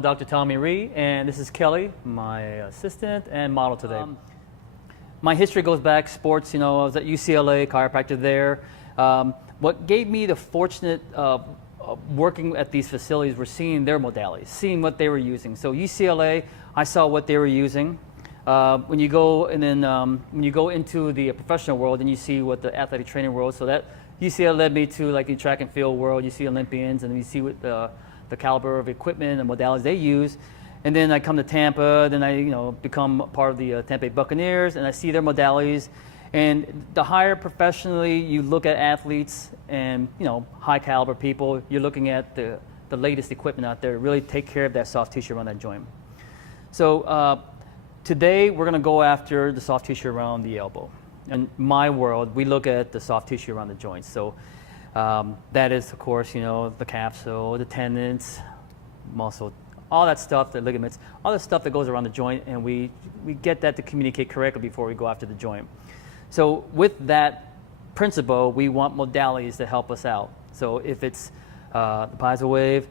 I'm Dr. Tommy Rhee, and this is Kelly, my assistant and model today. My history goes back sports. I was at UCLA, chiropractor there. What gave me the fortunate working at these facilities were seeing their modalities, seeing what they were using. So UCLA, I saw what they were using. When you go into the professional world, and you see what the athletic training world. So that UCLA led me to like the track and field world. You see Olympians, and you see what the caliber of equipment and modalities they use. And then I come to Tampa, then I become part of the Tampa Bay Buccaneers, and I see their modalities. And the higher professionally you look at athletes and high caliber people, you're looking at the latest equipment out there to really take care of that soft tissue around that joint. So today we're going to go after the soft tissue around the elbow. In my world, we look at the soft tissue around the joints. So that is, of course, the capsule, the tendons, muscle, all that stuff, the ligaments, all the stuff that goes around the joint, and we get that to communicate correctly before we go after the joint. So with that principle, we want modalities to help us out. So if it's the piezo wave,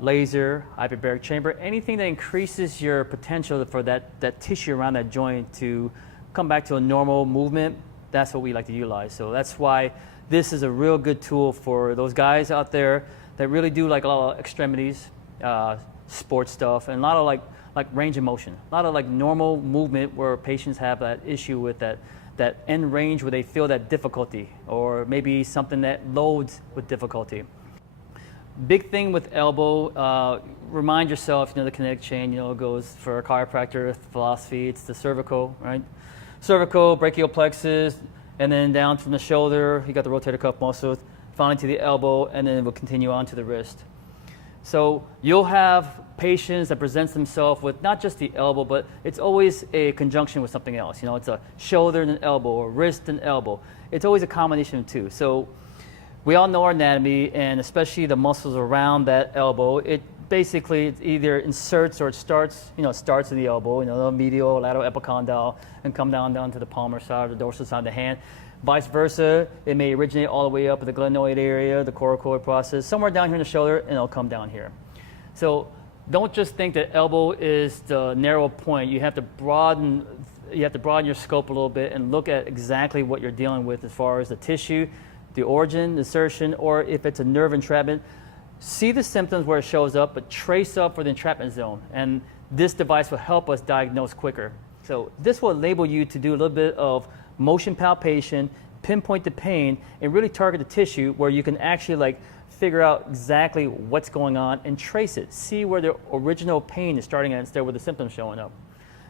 laser, hyperbaric chamber, anything that increases your potential for that tissue around that joint to come back to a normal movement, that's what we like to utilize. So that's why this is a real good tool for those guys out there that really do like a lot of extremities, sports stuff, and a lot of like range of motion, a lot of like normal movement where patients have that issue with that end range where they feel that difficulty, or maybe something that loads with difficulty. Big thing with elbow, remind yourself, the kinetic chain, goes for a chiropractor philosophy, it's the cervical, right? Cervical, brachial plexus, and then down from the shoulder, you got the rotator cuff muscle, finally to the elbow, and then it will continue on to the wrist. So you'll have patients that presents themselves with not just the elbow, but it's always a conjunction with something else. It's a shoulder and an elbow, or wrist and elbow. It's always a combination of two. So we all know our anatomy, and especially the muscles around that elbow. It either inserts or it starts, starts in the elbow, the medial, lateral epicondyle, and come down to the palmar side or the dorsal side of the hand. Vice versa, it may originate all the way up at the glenoid area, the coracoid process, somewhere down here in the shoulder, and it'll come down here. So don't just think that elbow is the narrow point. You have to broaden your scope a little bit and look at exactly what you're dealing with as far as the tissue, the origin, the insertion, or if it's a nerve entrapment. See the symptoms where it shows up, but trace up for the entrapment zone. And this device will help us diagnose quicker. So this will enable you to do a little bit of motion palpation, pinpoint the pain, and really target the tissue where you can actually figure out exactly what's going on and trace it. See where the original pain is starting at instead of where the symptoms showing up.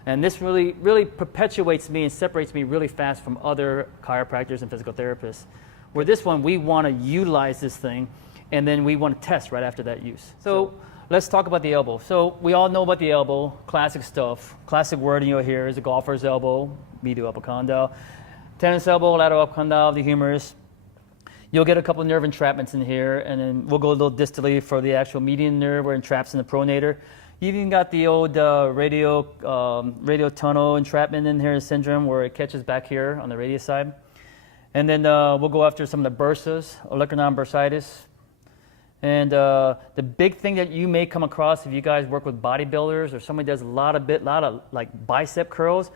And this really, really perpetuates me and separates me really fast from other chiropractors and physical therapists. Where this one, we want to utilize this thing, and then we want to test right after that use. So let's talk about the elbow. So we all know about the elbow, classic stuff. Classic wording you'll hear is a golfer's elbow, medial epicondyle, tennis elbow, lateral epicondyle, the humerus. You'll get a couple of nerve entrapments in here, and then we'll go a little distally for the actual median nerve where it entraps in the pronator. You even got the old radio tunnel entrapment in here, syndrome, where it catches back here on the radius side. And then we'll go after some of the bursas, olecranon bursitis. And the big thing that you may come across if you guys work with bodybuilders or somebody does a lot of like bicep curls,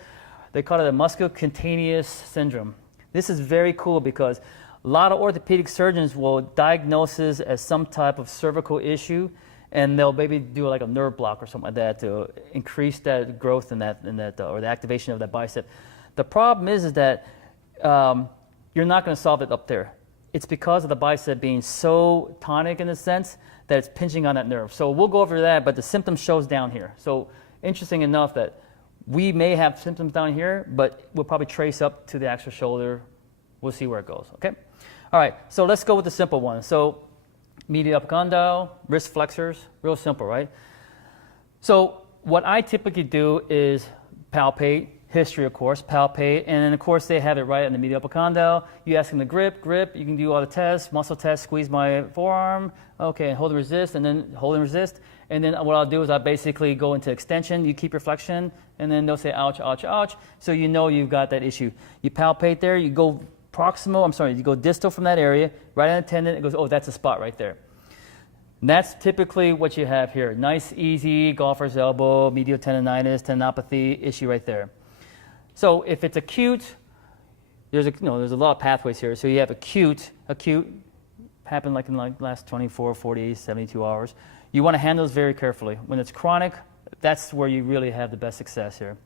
they call it a musculocutaneous syndrome. This is very cool because a lot of orthopedic surgeons will diagnose this as some type of cervical issue, and they'll maybe do like a nerve block or something like that to increase that growth in that or the activation of that bicep. The problem is that you're not going to solve it up there. It's because of the bicep being so tonic in a sense that it's pinching on that nerve. So we'll go over that, but the symptom shows down here. So interesting enough that we may have symptoms down here, but we'll probably trace up to the actual shoulder. We'll see where it goes, okay? All right, so let's go with the simple one. So medial epicondyle, wrist flexors, real simple, right? So what I typically do is palpate, history, of course, palpate, and then, of course, they have it right on the medial epicondyle. You ask them to grip, you can do all the tests, muscle tests, squeeze my forearm, okay, hold and resist, and then hold and resist, and then what I'll do is I'll basically go into extension, you keep your flexion, and then they'll say, ouch, ouch, ouch, so you know you've got that issue. You palpate there, you go you go distal from that area, right on the tendon, it goes, oh, that's a spot right there. That's typically what you have here. Nice, easy golfer's elbow, medial tendonitis, tendinopathy issue right there. So if it's acute, there's a lot of pathways here. So you have acute happen like in the last 24, 48, 72 hours. You want to handle this very carefully. When it's chronic, that's where you really have the best success here.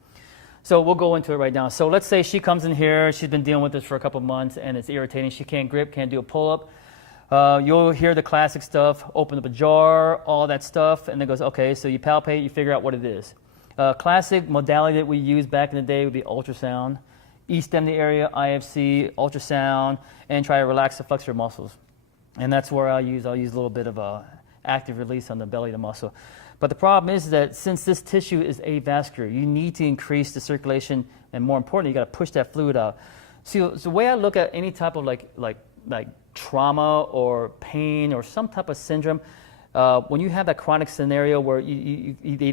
So we'll go into it right now. So let's say she comes in here, she's been dealing with this for a couple of months and it's irritating. She can't grip, can't do a pull-up. You'll hear the classic stuff, open up a jar, all that stuff, and then goes, okay, so you palpate, you figure out what it is. Classic modality that we used back in the day would be ultrasound. E-stem the area, IFC, ultrasound, and try to relax the flexor muscles. And that's where I'll use a little bit of a active release on the belly of the muscle. But the problem is that since this tissue is avascular, you need to increase the circulation, and more importantly, you got to push that fluid out. So the way I look at any type of like trauma or pain or some type of syndrome, when you have that chronic scenario where they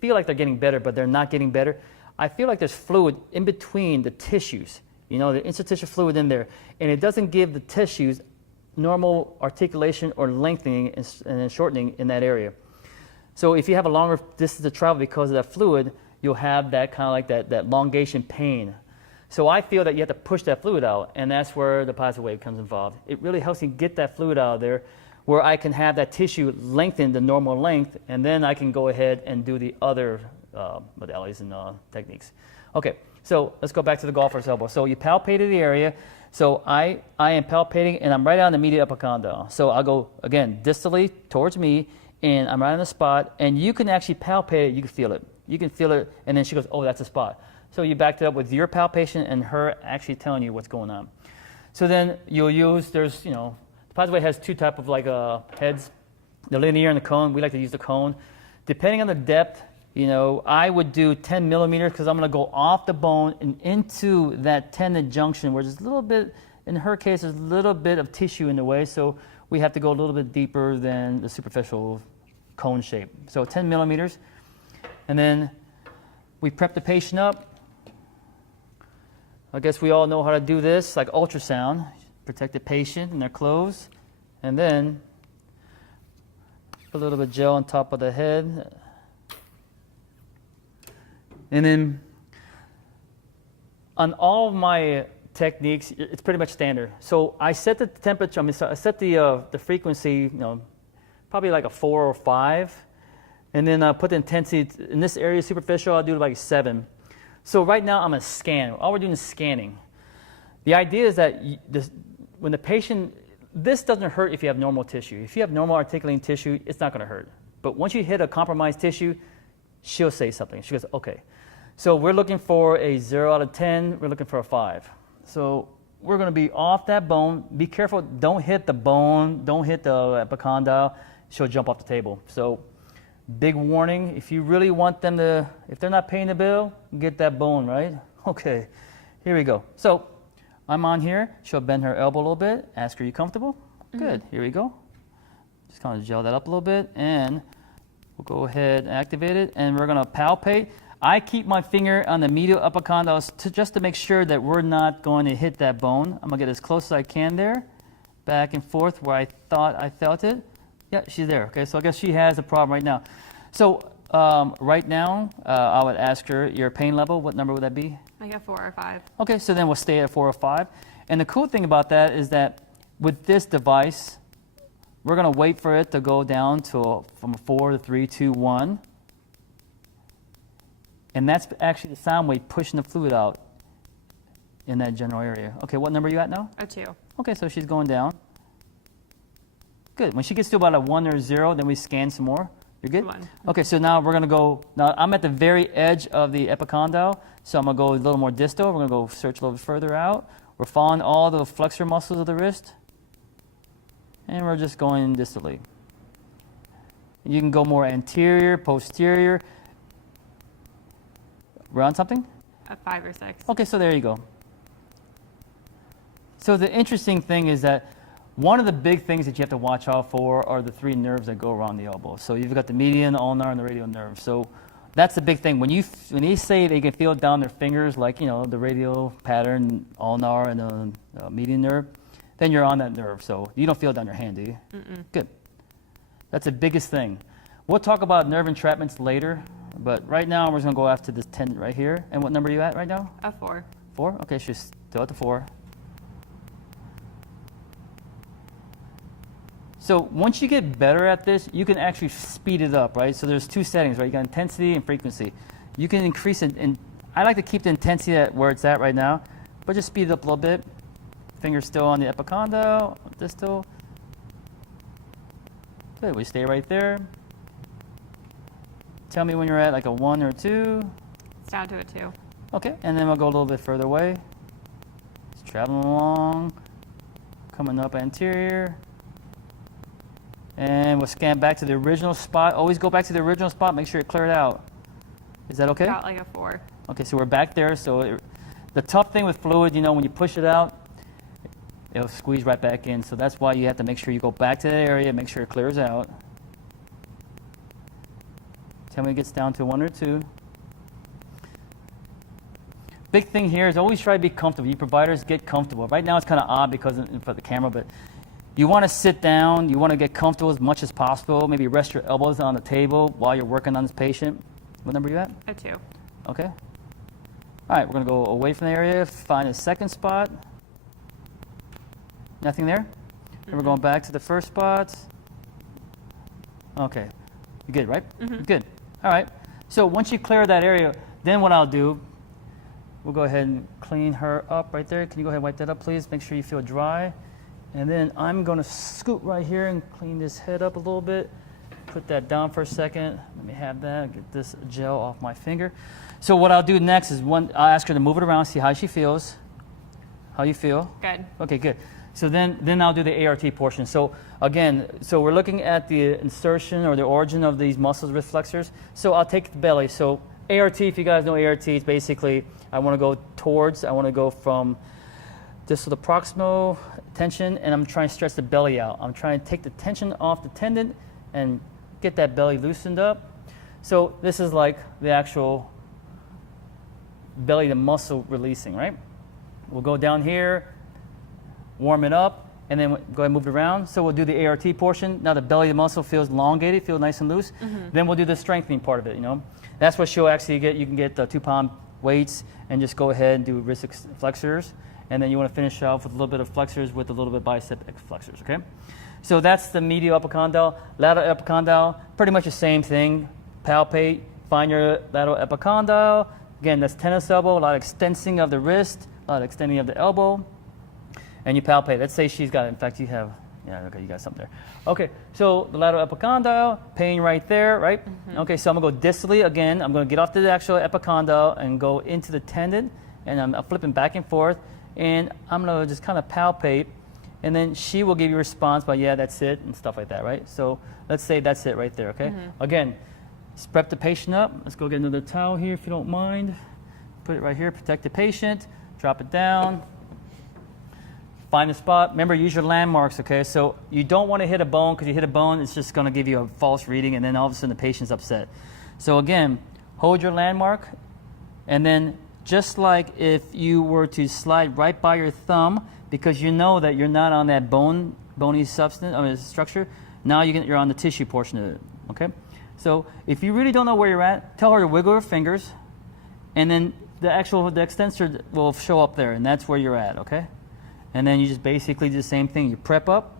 feel like they're getting better, but they're not getting better, I feel like there's fluid in between the tissues, the interstitial fluid in there, and it doesn't give the tissues normal articulation or lengthening and shortening in that area. So if you have a longer distance to travel because of that fluid, you'll have that kind of like that elongation pain. So I feel that you have to push that fluid out, and that's where the positive wave comes involved. It really helps me get that fluid out of there where I can have that tissue lengthen the normal length, and then I can go ahead and do the other modalities and techniques. Okay, so let's go back to the golfer's elbow. So you palpated the area. So I am palpating, and I'm right on the medial epicondyle. So I'll go, again, distally towards me, and I'm right on the spot, and you can actually palpate it. You can feel it. You can feel it, and then she goes, oh, that's a spot. So you backed it up with your palpation and her actually telling you what's going on. So then you'll use, the positive wave has two type of heads, the linear and the cone. We like to use the cone. Depending on the depth, I would do 10 millimeters because I'm going to go off the bone and into that tendon junction where there's a little bit, in her case, there's a little bit of tissue in the way, so we have to go a little bit deeper than the superficial cone shape. So 10 millimeters. And then we prep the patient up. I guess we all know how to do this, like ultrasound. Protect the patient in their clothes. And then put a little bit of gel on top of the head. And then on all of my techniques, it's pretty much standard. So I set the temperature, I set the frequency, probably like a 4 or 5. And then I put the intensity in this area, superficial, I'll do like 7. So right now I'm going to scan. All we're doing is scanning. The idea is that when the patient, this doesn't hurt if you have normal tissue. If you have normal articulating tissue, it's not going to hurt. But once you hit a compromised tissue, she'll say something. She goes, okay. So we're looking for a 0 out of 10. We're looking for a 5. So we're going to be off that bone. Be careful. Don't hit the bone. Don't hit the epicondyle. She'll jump off the table. So big warning. If you really want them to, if they're not paying the bill, get that bone, right? Okay. Here we go. So I'm on here. She'll bend her elbow a little bit. Ask her, are you comfortable? Mm-hmm. Good. Here we go. Just kind of gel that up a little bit. And we'll go ahead and activate it. And we're going to palpate. I keep my finger on the medial epicondyle just to make sure that we're not going to hit that bone. I'm going to get as close as I can there. Back and forth where I thought I felt it. Yeah, she's there. Okay, so I guess she has a problem right now. So right now, I would ask her your pain level. What number would that be? I got 4 or 5. Okay, so then we'll stay at 4 or 5. And the cool thing about that is that with this device, we're going to wait for it to go down to from 4 to 3, 2, 1. And that's actually the sound wave pushing the fluid out in that general area. Okay, what number are you at now? A 2. Okay, so she's going down. Good. When she gets to about a 1 or 0, then we scan some more. You're good? 1. Okay, so now we're going to go, now I'm at the very edge of the epicondyle, so I'm going to go a little more distal. We're going to go search a little further out. We're following all the flexor muscles of the wrist. And we're just going distally. You can go more anterior, posterior. We're on something? A 5 or 6. Okay, so there you go. So the interesting thing is that one of the big things that you have to watch out for are the 3 nerves that go around the elbow. So you've got the median, the ulnar, and the radial nerve. So that's the big thing. When you say they can feel it down their fingers, like the radial pattern, ulnar, and the median nerve, then you're on that nerve. So you don't feel it on your hand, do you? Good. That's the biggest thing. We'll talk about nerve entrapments later, but right now we're just gonna go after this tendon right here. And what number are you at right now? A 4. 4? Okay, she's still at the 4. So once you get better at this, you can actually speed it up, right? So there's 2 settings, right? You got intensity and frequency. You can increase it, and I like to keep the intensity at where it's at right now, but just speed it up a little bit. Fingers still on the epicondyle, distal. Good, we stay right there. Tell me when you're at like a 1 or 2. It's down to a 2. Okay, and then we'll go a little bit further away. Just traveling along, coming up anterior. And we'll scan back to the original spot. Always go back to the original spot, make sure it cleared out. Is that okay? Got like a 4. Okay, so we're back there. So the tough thing with fluid, you know, when you push it out, it'll squeeze right back in. So that's why you have to make sure you go back to that area, make sure it clears out. Tell me it gets down to 1 or 2. Big thing here is always try to be comfortable. You providers get comfortable. Right now it's kind of odd because in front of the camera, but you want to sit down. You want to get comfortable as much as possible. Maybe rest your elbows on the table while you're working on this patient. What number are you at? A 2. Okay. All right, we're going to go away from the area, find a second spot. Nothing there? And we're going back to the first spot. Okay. You good, right? Good. All right. So once you clear that area, then what I'll do, we'll go ahead and clean her up right there. Can you go ahead and wipe that up, please? Make sure you feel dry. And then I'm going to scoot right here and clean this head up a little bit. Put that down for a second. Let me have that. Get this gel off my finger. So what I'll do next is I'll ask her to move it around, see how she feels. How you feel? Good. Okay, good. So then I'll do the ART portion. So again, we're looking at the insertion or the origin of these muscles, wrist flexors. So I'll take the belly. So ART, if you guys know ART, it's basically I want to go from distal to proximal tension, and I'm trying to stretch the belly out. I'm trying to take the tension off the tendon and get that belly loosened up. So this is like the actual belly to muscle releasing, right? We'll go down here, warm it up, and then go ahead and move it around. So we'll do the ART portion. Now the belly to muscle feels elongated, feels nice and loose. Then we'll do the strengthening part of it, you know. That's what she'll actually get. You can get the 2-pound weights and just go ahead and do wrist flexors. And then you want to finish off with a little bit of flexors with a little bit of bicep flexors, okay? So that's the medial epicondyle. Lateral epicondyle, pretty much the same thing. Palpate, find your lateral epicondyle. Again, that's tennis elbow, a lot of extensing of the wrist, a lot of extending of the elbow. And you palpate. Let's say she's got it. In fact, you have, yeah, okay, you got something there. Okay, so the lateral epicondyle, pain right there, right? Okay, so I'm going to go distally again. I'm going to get off the actual epicondyle and go into the tendon. And I'm flipping back and forth. And I'm going to just kind of palpate. And then she will give you a response by, yeah, that's it, and stuff like that, right? So let's say that's it right there, okay? Again, let's prep the patient up. Let's go get another towel here if you don't mind. Put it right here, protect the patient. Drop it down. Find a spot. Remember, use your landmarks, okay? So you don't want to hit a bone, because you hit a bone, it's just going to give you a false reading, and then all of a sudden the patient's upset. So again, hold your landmark, and then just like if you were to slide right by your thumb, because you know that you're not on that bony substance, structure, now you're on the tissue portion of it, okay? So if you really don't know where you're at, tell her to wiggle her fingers, and then the extensor will show up there, and that's where you're at, okay? And then you just basically do the same thing. You prep up,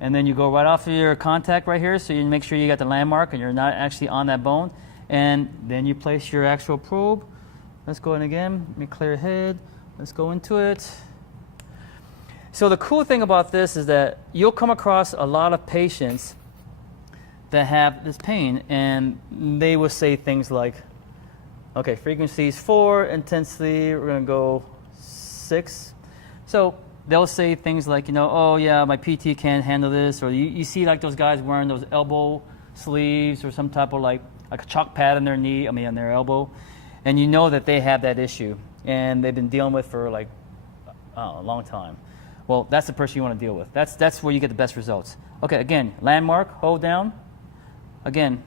and then you go right off of your contact right here, so you make sure you got the landmark and you're not actually on that bone. And then you place your actual probe. Let's go in again. Let me clear your head. Let's go into it. So the cool thing about this is that you'll come across a lot of patients that have this pain, and they will say things like, okay, frequency is 4, intensity, we're going to go 6. So they'll say things like, you know, oh yeah, my PT can't handle this, or you see like those guys wearing those elbow sleeves or some type of like a chalk pad on their knee, on their elbow, and you know that they have that issue and they've been dealing with for like a long time. Well, that's the person you want to deal with. That's where you get the best results. Okay, again, landmark, hold down. Again,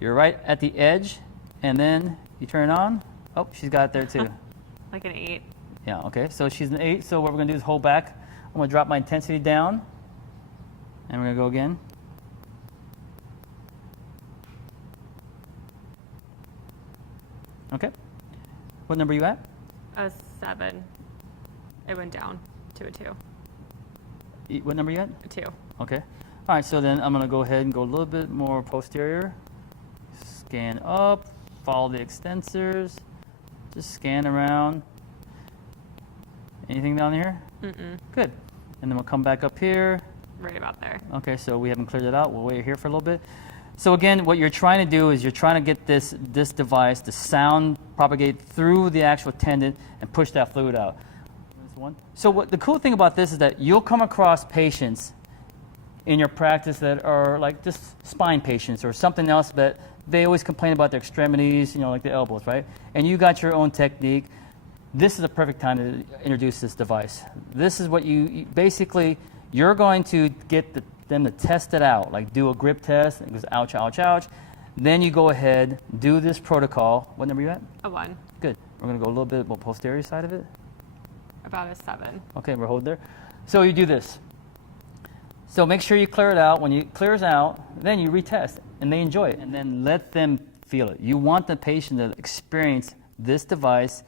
you're right at the edge, and then you turn it on. Oh, she's got it there too. Like an 8. Yeah, okay. So she's an 8. So what we're going to do is hold back. I'm going to drop my intensity down. And we're going to go again. Okay. What number are you at? A 7. It went down to a 2. What number are you at? A 2. Okay. All right, so then I'm going to go ahead and go a little bit more posterior. Scan up, follow the extensors, just scan around. Anything down here? Mm-mm. Good. And then we'll come back up here. Right about there. Okay, so we haven't cleared it out. We'll wait here for a little bit. So again, what you're trying to do is you're trying to get this device, the sound propagate through the actual tendon and push that fluid out. So what the cool thing about this is that you'll come across patients in your practice that are like just spine patients or something else that they always complain about their extremities, like the elbows, right? And you got your own technique. This is a perfect time to introduce this device. This is what basically, you're going to get them to test it out, like do a grip test, and it goes ouch, ouch, ouch. Then you go ahead, do this protocol. What number are you at? A 1. Good. We're going to go a little bit more posterior side of it. About a 7. Okay, we're holding there. So you do this. So make sure you clear it out. When it clears out, then you retest, and they enjoy it. And then let them feel it. You want the patient to experience this device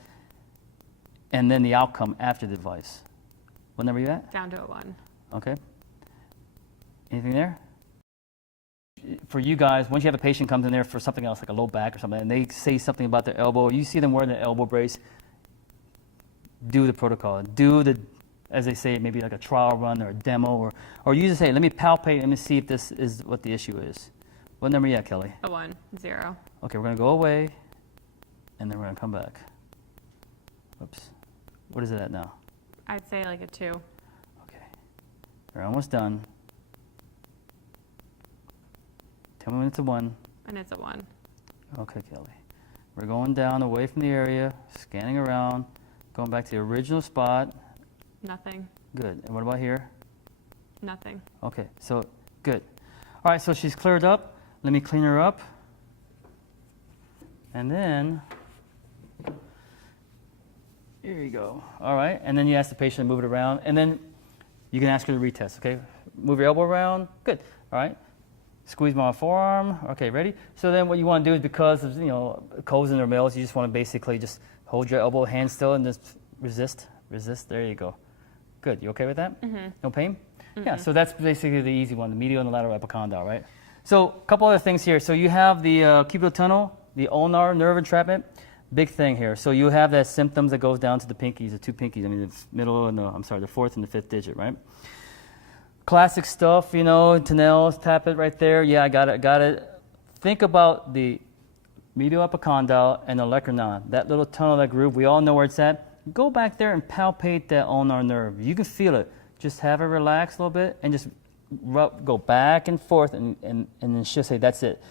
and then the outcome after the device. What number are you at? Down to a 1. Okay. Anything there? For you guys, once you have a patient comes in there for something else, like a low back or something, and they say something about their elbow, or you see them wearing an elbow brace, do the protocol. Do the, as they say, maybe like a trial run or a demo, or you just say, let me palpate, let me see if this is what the issue is. What number are you at, Kelly? A 1. 0. Okay, we're going to go away, and then we're going to come back. Oops. What is it at now? I'd say like a 2. Okay. We're almost done. Tell me when it's a 1. And it's a 1. Okay, Kelly. We're going down away from the area, scanning around, going back to the original spot. Nothing. Good. And what about here? Nothing. Okay, so good. All right, so she's cleared up. Let me clean her up. And then, here you go. All right, and then you ask the patient to move it around, and then you can ask her to retest, okay? Move your elbow around. Good. All right. Squeeze my forearm. Okay, ready? So then what you want to do is, because of, colds in their males, you just want to basically just hold your elbow, hand still, and just resist. There you go. Good. You okay with that? Mm-hmm. No pain? Mm-hmm. Yeah, so that's basically the easy one, the medial and the lateral epicondyle, right? So a couple other things here. So you have the cubital tunnel, the ulnar nerve entrapment. Big thing here. So you have that symptoms that goes down to the pinkies, the 2 pinkies. I mean, the middle and the 4th and the 5th digit, right? Classic stuff, Tinel's, tap it right there. Yeah, I got it. Think about the medial epicondyle and the olecranon, that little tunnel, that groove. We all know where it's at. Go back there and palpate that ulnar nerve. You can feel it. Just have it relax a little bit and just go back and forth, and then she'll say, that's it.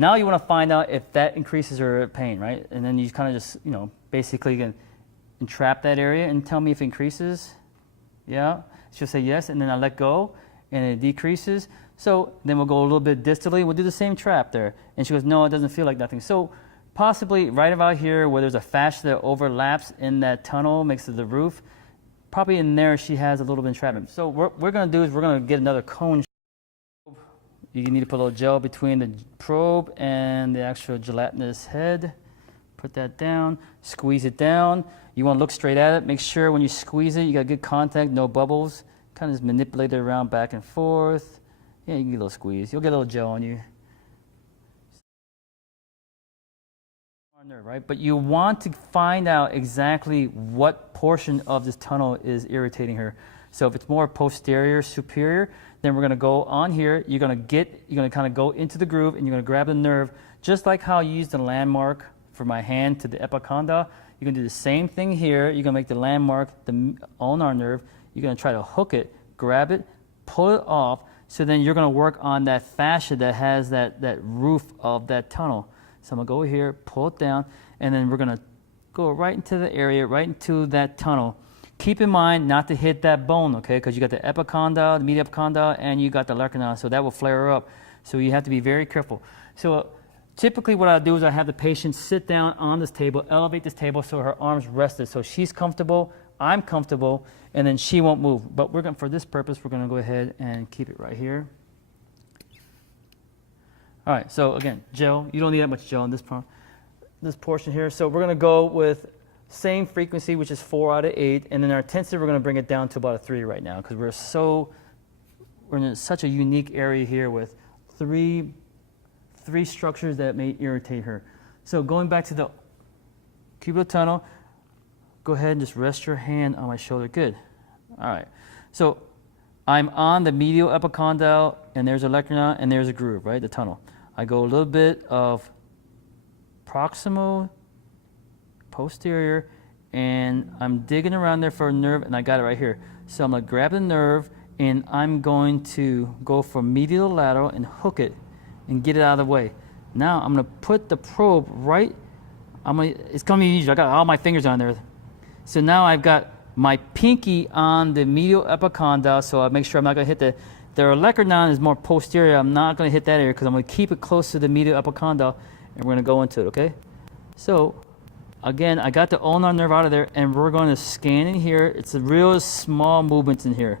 Now you want to find out if that increases her pain, right? And then you kind of just, basically can entrap that area and tell me if it increases. Yeah. She'll say yes, and then I let go, and it decreases. So then we'll go a little bit distally. We'll do the same trap there. And she goes, no, it doesn't feel like nothing. So possibly right about here where there's a fascia that overlaps in that tunnel, makes it the roof, probably in there she has a little bit of entrapment. So what we're going to do is we're going to get another cone. You need to put a little gel between the probe and the actual gelatinous head. Put that down, squeeze it down. You want to look straight at it. Make sure when you squeeze it, you got good contact, no bubbles. Kind of just manipulate it around back and forth. Yeah, you can get a little squeeze. You'll get a little gel on you. Right? But you want to find out exactly what portion of this tunnel is irritating her. So if it's more posterior, superior, then we're going to go on here. You're going to kind of go into the groove, and you're going to grab the nerve, just like how you use the landmark for my hand to the epicondyle. You're going to do the same thing here. You're going to make the landmark the ulnar nerve. You're going to try to hook it, grab it, pull it off. So then you're going to work on that fascia that has that roof of that tunnel. So I'm going to go here, pull it down, and then we're going to go right into the area, right into that tunnel. Keep in mind not to hit that bone, okay, because you got the epicondyle, the medial epicondyle, and you got the olecranon, so that will flare up. So you have to be very careful. So typically what I do is I have the patient sit down on this table, elevate this table so her arms rested. So she's comfortable, I'm comfortable, and then she won't move. But we're going, for this purpose, we're going to go ahead and keep it right here. All right, so again, gel. You don't need that much gel in this portion here. So we're going to go with same frequency, which is 4 out of 8, and then our intensity, we're going to bring it down to about a 3 right now because we're in such a unique area here with three structures that may irritate her. So going back to the cubital tunnel, go ahead and just rest your hand on my shoulder. Good. All right. So I'm on the medial epicondyle, and there's a olecranon, and there's a groove, right? The tunnel. I go a little bit of proximal, posterior, and I'm digging around there for a nerve, and I got it right here. So I'm going to grab the nerve, and I'm going to go from medial to lateral and hook it and get it out of the way. Now I'm going to put the probe right, it's going to be easier. I got all my fingers on there. So now I've got my pinky on the medial epicondyle, so I make sure I'm not going to hit the olecranon is more posterior. I'm not going to hit that area because I'm going to keep it close to the medial epicondyle, and we're going to go into it, okay? So again, I got the ulnar nerve out of there, and we're going to scan in here. It's a real small movement in here.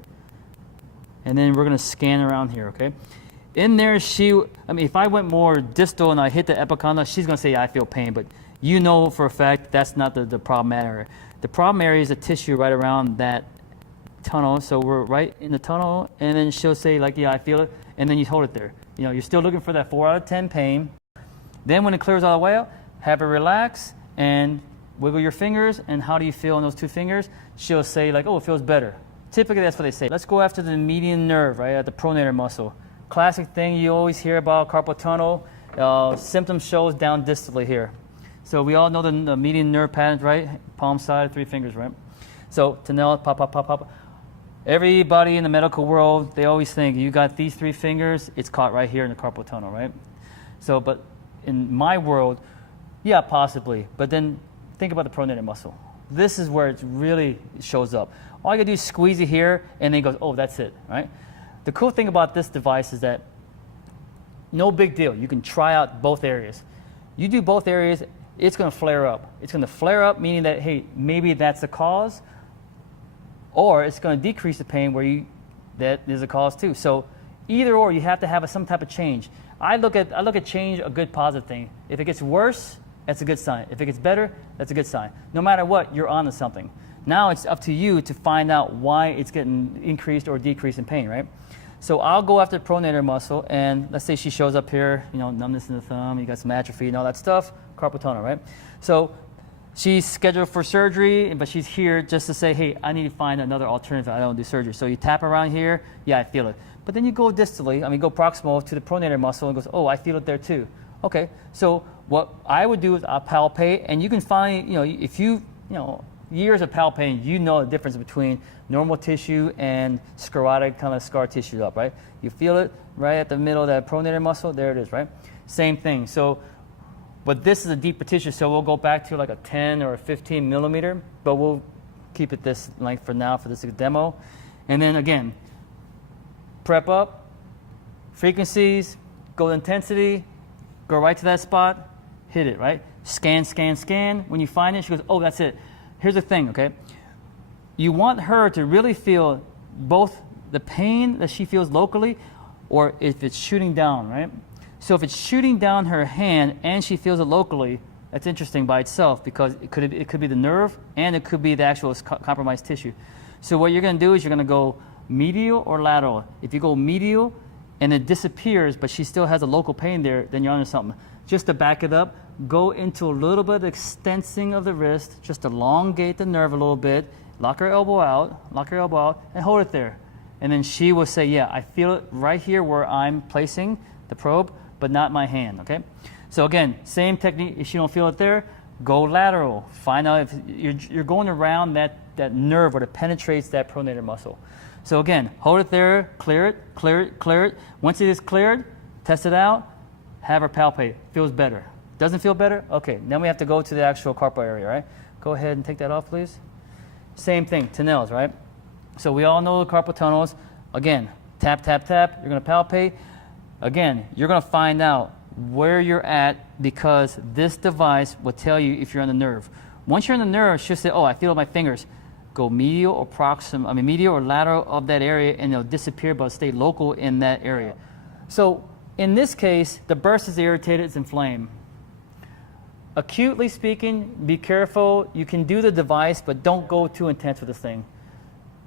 And then we're going to scan around here, okay? In there, if I went more distal and I hit the epicondyle, she's going to say, yeah, I feel pain. But you know for a fact that's not the problem area. The problem area is the tissue right around that tunnel. So we're right in the tunnel, and then she'll say, like, yeah, I feel it. And then you hold it there. You know, you're still looking for that 4 out of 10 pain. Then when it clears all the way out, have her relax and wiggle your fingers. And how do you feel in those 2 fingers? She'll say, like, oh, it feels better. Typically, that's what they say. Let's go after the median nerve, right, at the pronator muscle. Classic thing you always hear about carpal tunnel. Symptom shows down distally here. So we all know the median nerve patterns, right? Palm side, 3 fingers, right? So Tanel, pop, pop, pop, pop. Everybody in the medical world, they always think you got these 3 fingers, it's caught right here in the carpal tunnel, right? So, but in my world, yeah, possibly. But then think about the pronator muscle. This is where it really shows up. All you gotta do is squeeze it here, and then it goes, oh, that's it, right? The cool thing about this device is that no big deal. You can try out both areas. You do both areas, it's gonna flare up. It's gonna flare up, meaning that, hey, maybe that's the cause, or it's gonna decrease the pain where that is a cause too. So either or, you have to have some type of change. I look at change a good positive thing. If it gets worse, that's a good sign. If it gets better, that's a good sign. No matter what, you're onto something. Now it's up to you to find out why it's getting increased or decreased in pain, right? So I'll go after the pronator muscle, and let's say she shows up here, you know, numbness in the thumb, you got some atrophy and all that stuff, carpal tunnel, right? So she's scheduled for surgery, but she's here just to say, hey, I need to find another alternative. I don't do surgery. So you tap around here, yeah, I feel it. But then you go distally, go proximal to the pronator muscle and goes, oh, I feel it there too. Okay, so what I would do is I'll palpate, and you can find, if years of palpating, you know the difference between normal tissue and sclerotic kind of scar tissue up, right? You feel it right at the middle of that pronator muscle, there it is, right? Same thing. So, but this is a deeper tissue, so we'll go back to like a 10 or a 15 millimeter, but we'll keep it this length for now for this demo. And then again, prep up, frequencies, go to intensity, go right to that spot, hit it, right? Scan, scan, scan. When you find it, she goes, oh, that's it. Here's the thing, okay? You want her to really feel both the pain that she feels locally, or if it's shooting down, right? So if it's shooting down her hand and she feels it locally, that's interesting by itself because it could be the nerve and it could be the actual compromised tissue. So what you're going to do is you're going to go medial or lateral. If you go medial and it disappears, but she still has a local pain there, then you're onto something. Just to back it up, go into a little bit of extensing of the wrist, just elongate the nerve a little bit, lock her elbow out, and hold it there. And then she will say, yeah, I feel it right here where I'm placing the probe, but not my hand, okay? So again, same technique. If you don't feel it there, go lateral. Find out if you're going around that nerve where it penetrates that pronator muscle. So again, hold it there, clear it, clear it, clear it. Once it is cleared, test it out, have her palpate. Feels better. Doesn't feel better? Okay, then we have to go to the actual carpal area, right? Go ahead and take that off, please. Same thing, Tanel's, right? So we all know the carpal tunnels. Again, tap, tap, tap. You're going to palpate. Again, you're going to find out where you're at, because this device will tell you if you're on the nerve. Once you're on the nerve, she'll say, oh, I feel my fingers. Go medial or medial or lateral of that area, and it'll disappear, but stay local in that area. So in this case, the bursa is irritated, it's inflamed. Acutely speaking, be careful. You can do the device, but don't go too intense with this thing.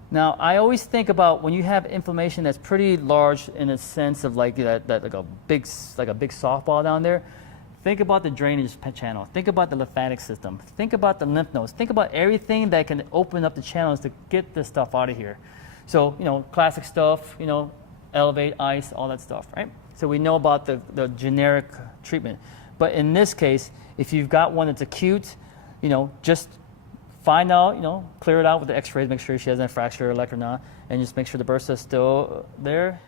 Now, I always think about when you have inflammation that's pretty large in a sense of like that like a big softball down there. Think about the drainage channel. Think about the lymphatic system. Think about the lymph nodes. Think about everything that can open up the channels to get this stuff out of here. So, classic stuff, elevate, ice, all that stuff, right? So we know about the generic treatment. But in this case, if you've got one that's acute, just find out, clear it out with the x-rays, make sure she hasn't fractured or not, and just make sure the bursa is still there.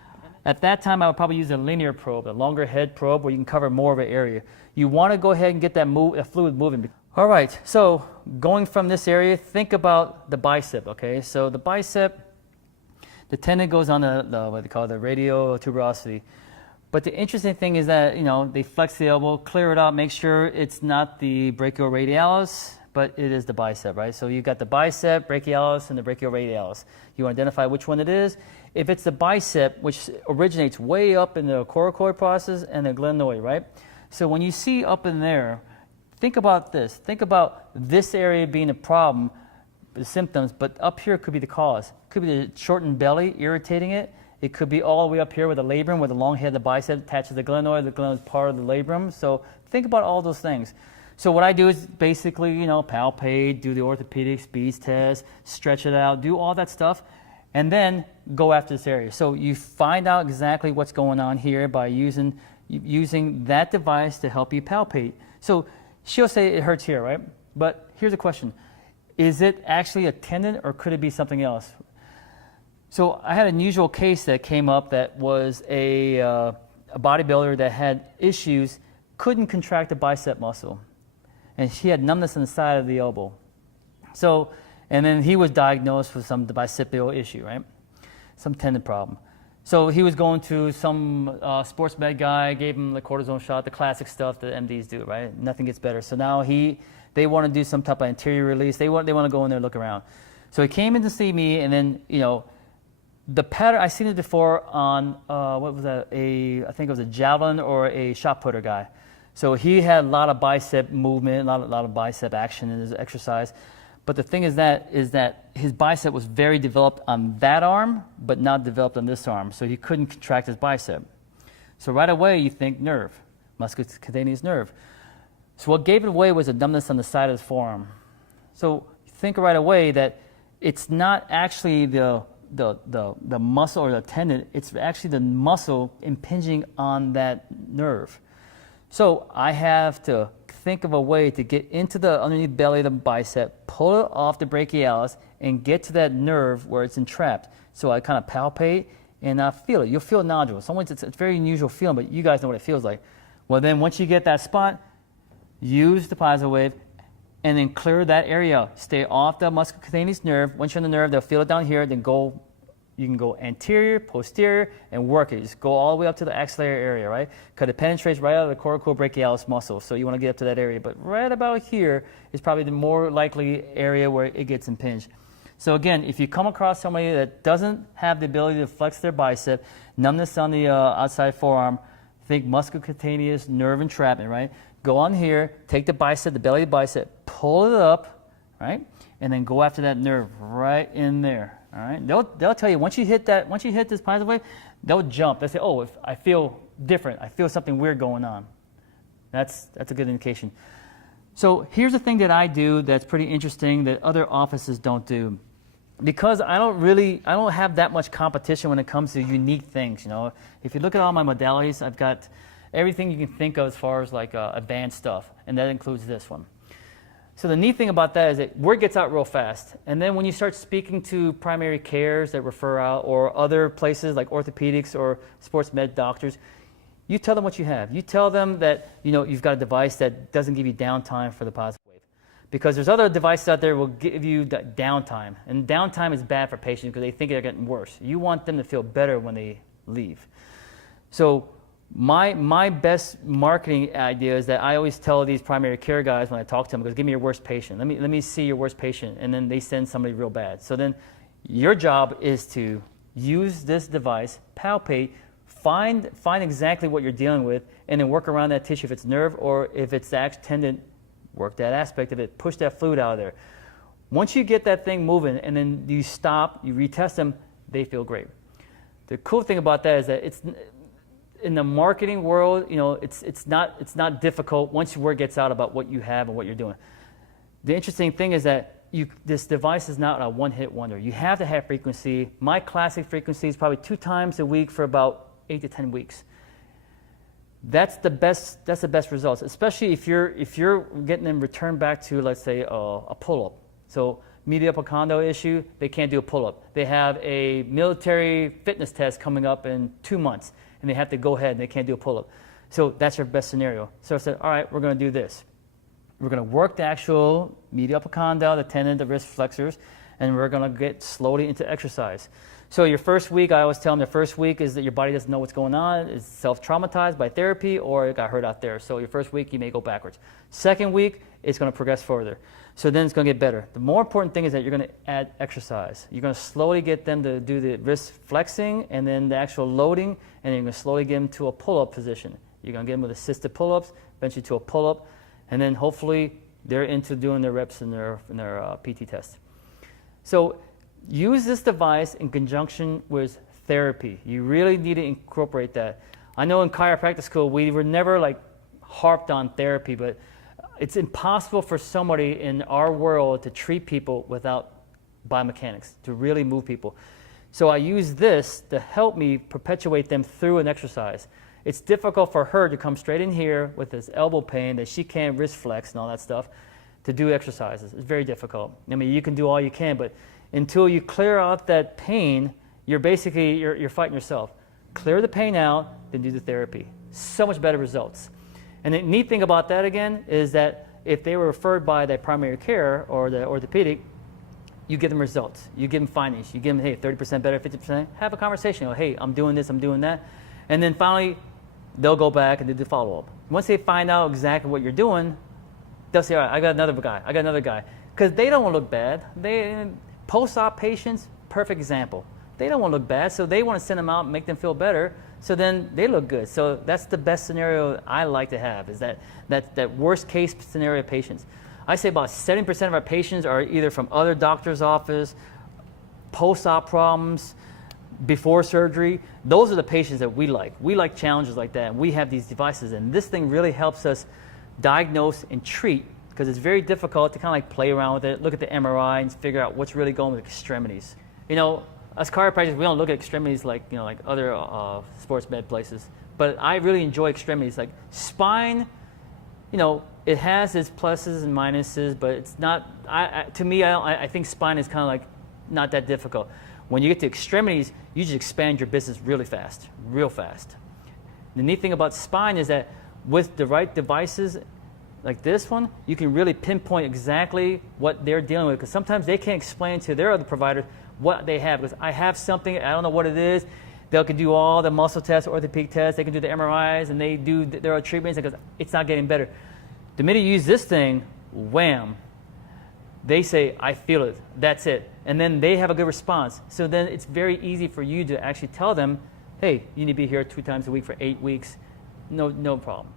At that time, I would probably use a linear probe, a longer head probe where you can cover more of an area. You want to go ahead and get that fluid moving. All right, so going from this area, think about the bicep, okay? So the bicep, the tendon goes on what they call the radial tuberosity. But the interesting thing is that, they flex the elbow, clear it out, make sure it's not the brachioradialis, but it is the bicep, right? So you've got the bicep, brachialis, and the brachioradialis. You want to identify which one it is. If it's the bicep, which originates way up in the coracoid process and the glenoid, right? So when you see up in there, think about this. Think about this area being a problem, the symptoms, but up here could be the cause. It could be the shortened belly irritating it. It could be all the way up here with the labrum, where the long head of the bicep attaches to the glenoid. The glenoid is part of the labrum. So think about all those things. So what I do is basically, palpate, do the orthopedic speeds test, stretch it out, do all that stuff, and then go after this area. So you find out exactly what's going on here by using that device to help you palpate. So she'll say it hurts here, right? But here's a question. Is it actually a tendon, or could it be something else? So I had an unusual case that came up that was a bodybuilder that had issues, couldn't contract the bicep muscle. And she had numbness on the side of the elbow. So, and then he was diagnosed with some bicipial issue, right? Some tendon problem. So he was going to some sports med guy, gave him the cortisone shot, the classic stuff that MDs do, right? Nothing gets better. So now they want to do some type of anterior release. They want to go in there and look around. So he came in to see me, and then, the pattern, I seen it before on, what was that? I think it was a javelin or a shot putter guy. So he had a lot of bicep movement, a lot of bicep action in his exercise. But the thing is that his bicep was very developed on that arm, but not developed on this arm. So he couldn't contract his bicep. So right away you think nerve, musculocutaneous nerve. So what gave it away was a numbness on the side of his forearm. So think right away that it's not actually the muscle or the tendon, it's actually the muscle impinging on that nerve. So I have to think of a way to get into the underneath belly of the bicep, pull it off the brachialis, and get to that nerve where it's entrapped. So I kind of palpate and I feel it. You'll feel a nodule. It's a very unusual feeling, but you guys know what it feels like. Well, then once you get that spot, use the plasma wave and then clear that area out. Stay off the musculocutaneous nerve. Once you're on the nerve, they'll feel it down here. Then you can go anterior, posterior, and work it. Just go all the way up to the axillary area, right? Because it penetrates right out of the coracobrachialis muscle, so you want to get up to that area. But right about here is probably the more likely area where it gets impinged. So again, if you come across somebody that doesn't have the ability to flex their bicep, numbness on the outside forearm, think musculocutaneous nerve entrapment, right? Go on here, take the bicep, the belly of the bicep, pull it up, right? And then go after that nerve right in there. All right, they'll tell you once you hit this positive wave, they'll jump. They'll say, "Oh, if I feel different, I feel something weird going on." That's a good indication. So here's the thing that I do that's pretty interesting that other offices don't do, because I don't have that much competition when it comes to unique things. If you look at all my modalities, I've got everything you can think of as far as like advanced stuff, and that includes this one. So the neat thing about that is that word gets out real fast. And then when you start speaking to primary cares that refer out, or other places like orthopedics or sports med doctors, you tell them what you have. You tell them that you've got a device that doesn't give you downtime for the positive wave. Because there's other devices out there that will give you downtime. And downtime is bad for patients because they think they're getting worse. You want them to feel better when they leave. So My best marketing idea is that I always tell these primary care guys when I talk to them, because give me your worst patient. Let me see your worst patient, and then they send somebody real bad. So then your job is to use this device, palpate, find exactly what you're dealing with, and then work around that tissue. If it's nerve or if it's the tendon, work that aspect of it, push that fluid out of there. Once you get that thing moving and then you stop, you retest them, they feel great. The cool thing about that is that it's in the marketing world, you know, it's not difficult once word gets out about what you have and what you're doing. The interesting thing is that this device is not a one-hit wonder. You have to have frequency. My classic frequency is probably 2 times a week for about 8 to 10 weeks. That's the best results, especially if you're getting them returned back to, let's say, a pull-up. So medial condo issue, they can't do a pull-up. They have a military fitness test coming up in 2 months, and they have to go ahead and they can't do a pull-up. So that's your best scenario. So I said, all right, we're going to do this. We're going to work the actual medial condyle, the tendon, the wrist flexors, and we're going to get slowly into exercise. So your first week, I always tell them the first week is that your body doesn't know what's going on, it's self-traumatized by therapy, or it got hurt out there. So your first week, you may go backwards. Second week, it's going to progress further. So then it's going to get better. The more important thing is that you're going to add exercise. You're going to slowly get them to do the wrist flexing and then the actual loading, and then you're going to slowly get them to a pull-up position. You're going to get them with assisted pull-ups, eventually to a pull-up, and then hopefully they're into doing their reps in their PT test. So use this device in conjunction with therapy. You really need to incorporate that. I know in chiropractic school, we were never like harped on therapy, but it's impossible for somebody in our world to treat people without biomechanics, to really move people. So I use this to help me perpetuate them through an exercise. It's difficult for her to come straight in here with this elbow pain that she can't wrist flex and all that stuff to do exercises. It's very difficult. I mean, you can do all you can, but until you clear out that pain, you're basically, you're fighting yourself. Clear the pain out, then do the therapy. So much better results. And the neat thing about that, again, is that if they were referred by the primary care or the orthopedic, you give them results. You give them findings. You give them, hey, 30% better, 50%. Have a conversation. Oh, hey, I'm doing this, I'm doing that. And then finally, they'll go back and do the follow-up. Once they find out exactly what you're doing, they'll say, all right, I got another guy. Because they don't want to look bad. Post-op patients, perfect example. They don't want to look bad, so they want to send them out and make them feel better, so then they look good. So that's the best scenario I like to have, is that worst case scenario patients. I say about 70% of our patients are either from other doctor's office, post-op problems, before surgery. Those are the patients that we like. We like challenges like that, and we have these devices, and this thing really helps us diagnose and treat, because it's very difficult to kind of like play around with it, look at the MRI and figure out what's really going with extremities. You know, as chiropractors, we don't look at extremities like, you know, like other sports med places, but I really enjoy extremities. Like spine, you know, it has its pluses and minuses, but it's not, to me, I think spine is kind of like not that difficult. When you get to extremities, you just expand your business really fast, real fast. The neat thing about spine is that with the right devices like this one, you can really pinpoint exactly what they're dealing with, because sometimes they can't explain to their other providers what they have, because I have something, I don't know what it is. They can do all the muscle tests, orthopedic tests, they can do the MRIs, and they do their treatments because it's not getting better. The minute you use this thing, wham, they say, I feel it, that's it. And then they have a good response. So then it's very easy for you to actually tell them, hey, you need to be here 2 times a week for 8 weeks. No problem.